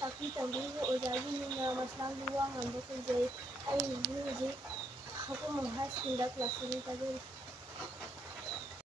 Taki tambihi ojaji nina maslang dua ngambek kunjai ai hujui aku menghas tindak laksana tadi